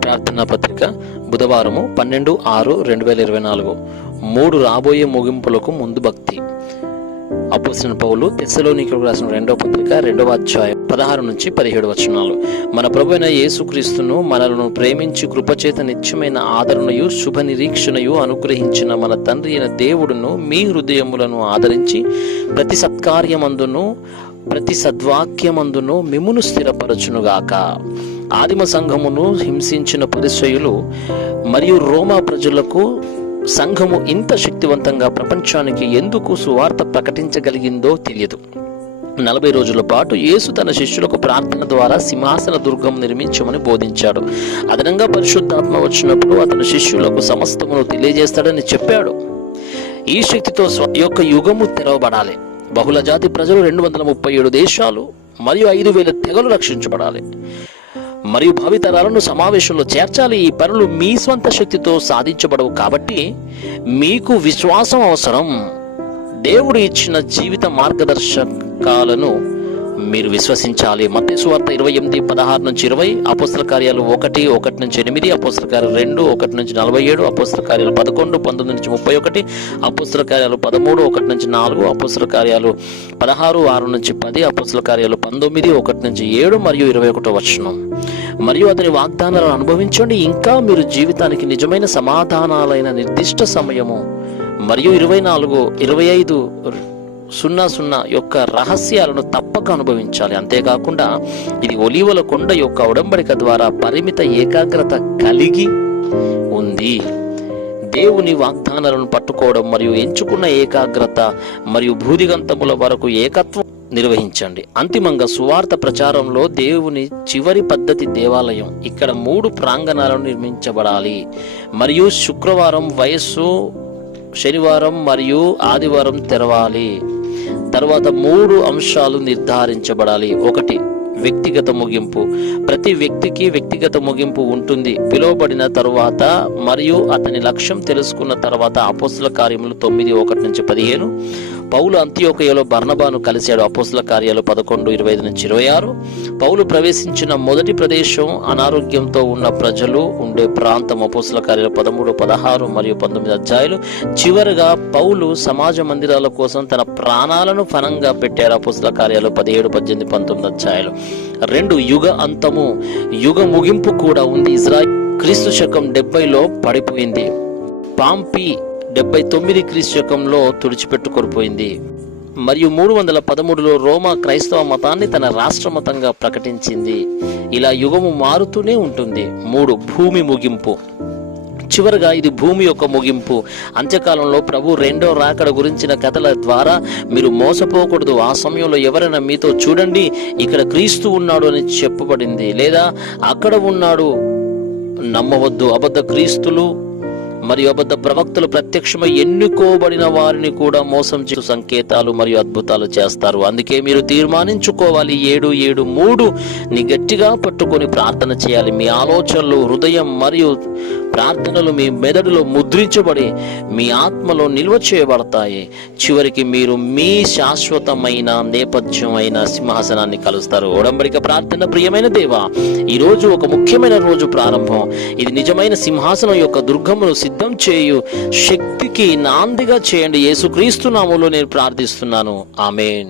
ప్రార్థనా పత్రిక బుధవారము పన్నెండు ఆరు రెండు వేల ఇరవై నాలుగు. మూడు రాబోయే ముగింపులకు ముందు భక్తి. అపోసిన పౌలు తెస్సలోనికి రాసిన రెండవ పత్రిక రెండవ అధ్యాయం పదహారు నుంచి పదిహేడు వచనాలు. మన ప్రభు అయిన యేసుక్రీస్తును మనలను ప్రేమించి కృపచేత నిత్యమైన ఆదరణయు శుభ నిరీక్షణయు అనుగ్రహించిన మన తండ్రి అయిన దేవుడును మీ హృదయములను ఆదరించి ప్రతి సత్కార్యమందును ప్రతి సద్వాక్యమందును మిమ్మును స్థిరపరచునుగాక. ఆదిమ సంఘమును హింసించిన పరిచయులు మరియు రోమా ప్రజలకు సంఘము ఇంత శక్తివంతంగా ప్రపంచానికి ఎందుకు సువార్త ప్రకటించగలిగిందో తెలియదు. నలభై రోజుల పాటు యేసు తన శిష్యులకు ప్రార్థన ద్వారా సింహాసన దుర్గం నిర్మించమని బోధించాడు. అదనంగా పరిశుద్ధాత్మ వచ్చినప్పుడు అతని శిష్యులకు సమస్తమును తెలియజేస్తాడని చెప్పాడు. ఈ శక్తితో స్వ యొక్క యుగము తెరవబడాలి. బహుళ జాతి ప్రజలు రెండు వందల ముప్పై ఏడు దేశాలు మరియు ఐదు వేల తెగలు రక్షించబడాలి. మరియు భావితరాలను సమావేశంలో చేర్చాలి. ఈ పనులు మీ స్వంత శక్తితో సాధించబడవు కాబట్టి మీకు విశ్వాసం అవసరం. దేవుడు ఇచ్చిన జీవిత మార్గదర్శకాలను మీరు విశ్వసించాలి. మత్తయి సువార్త ఇరవై ఎనిమిది పదహారు నుంచి ఇరవై అపోస్తల కార్యాలు ఒకటి ఒకటి నుంచి ఎనిమిది అపోస్తల కార్యాలు రెండు ఒకటి నుంచి నలభై ఏడు అపోస్తల కార్యాలు పదకొండు పంతొమ్మిది నుంచి ముప్పై ఒకటి అపోస్తల కార్యాలు పదమూడు ఒకటి నుంచి నాలుగు అపోస్తల కార్యాలు పదహారు ఆరు నుంచి పది అపోస్తల కార్యాలు పంతొమ్మిది ఒకటి నుంచి ఏడు మరియు ఇరవై ఒకటో వచనం. మరియు అతని వాగ్దానాలను అనుభవించండి. ఇంకా మీరు జీవితానికి నిజమైన సమాధానాలైన నిర్దిష్ట సమయము మరియు ఇరవై నాలుగు ఇరవై ఐదు సున్నా సున్నా యొక్క రహస్యాలను తప్పక అనుభవించాలి. అంతేకాకుండా ఇది ఒలీవల కొండ యొక్క ఉడంబడిక ద్వారా పరిమిత ఏకాగ్రత కలిగి ఉంది. దేవుని వాగ్దానాలను పట్టుకోవడం మరియు ఎంచుకున్న ఏకాగ్రత మరియు భూదిగంతముల వరకు ఏకత్వం నిర్వహించండి. అంతిమంగా సువార్త ప్రచారంలో దేవుని చివరి పద్ధతి దేవాలయం. ఇక్కడ మూడు ప్రాంగణాలను నిర్మించబడాలి. మరియు శుక్రవారం వయస్సు శనివారం మరియు ఆదివారం తెరవాలి. తర్వాత మూడు అంశాలు నిర్ధారించబడాలి. ఒకటి వ్యక్తిగత ముగింపు. ప్రతి వ్యక్తికి వ్యక్తిగత ముగింపు ఉంటుంది. పిలువబడిన తరువాత మరియు అతని లక్ష్యం తెలుసుకున్న తర్వాత అపోస్తుల కార్యములు తొమ్మిది ఒకటి నుంచి పదిహేను. పౌలు అంత్యోకయలో బర్ణబాను కలిశాడు. అపోసుల కార్యాలు పదకొండు ఇరవై ఐదు నుంచి ఇరవై ఆరు. పౌలు ప్రవేశించిన మొదటి ప్రదేశం అనారోగ్యంతో ఉన్న ప్రజలు ఉండే ప్రాంతం అపోస్తుల కార్యాలు పదమూడు పదహారు మరియు పంతొమ్మిది అధ్యాయులు. చివరగా పౌలు సమాజ మందిరాల కోసం తన ప్రాణాలను ఫనంగా పెట్టారు అపోస్ల కార్యాలు పదిహేడు పద్దెనిమిది పంతొమ్మిది అధ్యాయులు. రెండు యుగ అంతము యుగ ముగింపు కూడా ఉంది. ఇజ్రాయిల్ క్రీస్తు శకం డెబ్బైలో పడిపోయింది. పాంపి డెబ్బై తొమ్మిది క్రీస్తు శకంలో తుడిచిపెట్టుకొనిపోయింది. మరియు మూడు వందల పదమూడులో రోమా క్రైస్తవ మతాన్ని తన రాష్ట్ర మతంగా ప్రకటించింది. ఇలా యుగము మారుతూనే ఉంటుంది. మూడు భూమి ముగింపు. చివరగా ఇది భూమి యొక్క ముగింపు. అంత్యకాలంలో ప్రభు రెండో రాకడ గురించిన కథల ద్వారా మీరు మోసపోకూడదు. ఆ సమయంలో ఎవరైనా మీతో చూడండి ఇక్కడ క్రీస్తు ఉన్నాడు అని చెప్పబడింది. లేదా అక్కడ ఉన్నాడు నమ్మవద్దు. అబద్ధ క్రీస్తులు మరియు అబద్ధ ప్రవక్తలు ప్రత్యక్షమై ఎన్నుకోబడిన వారిని కూడా మోసం చేసే సంకేతాలు మరియు అద్భుతాలు చేస్తారు. అందుకే మీరు తీర్మానించుకోవాలి. ఏడు ఏడు మూడు ని గట్టిగా పట్టుకొని ప్రార్థన చేయాలి. మీ ఆలోచనలు హృదయం మరియు ప్రార్థనలు మీ మెదడులో ముద్రించబడి మీ ఆత్మలో నిల్వ చేయబడతాయి. చివరికి మీరు మీ శాశ్వతమైన నేపథ్యమైన సింహాసనాన్ని కలుస్తారు. ఉడంబడిక ప్రార్థన ప్రియమైన దేవా ఈ రోజు ఒక ముఖ్యమైన రోజు ప్రారంభం. ఇది నిజమైన సింహాసనం యొక్క దుర్గమును సిద్ధం చేయు శక్తికి నాందిగా చేయండి. యేసుక్రీస్తు నామంలో నేను ప్రార్థిస్తున్నాను. ఆమెన్.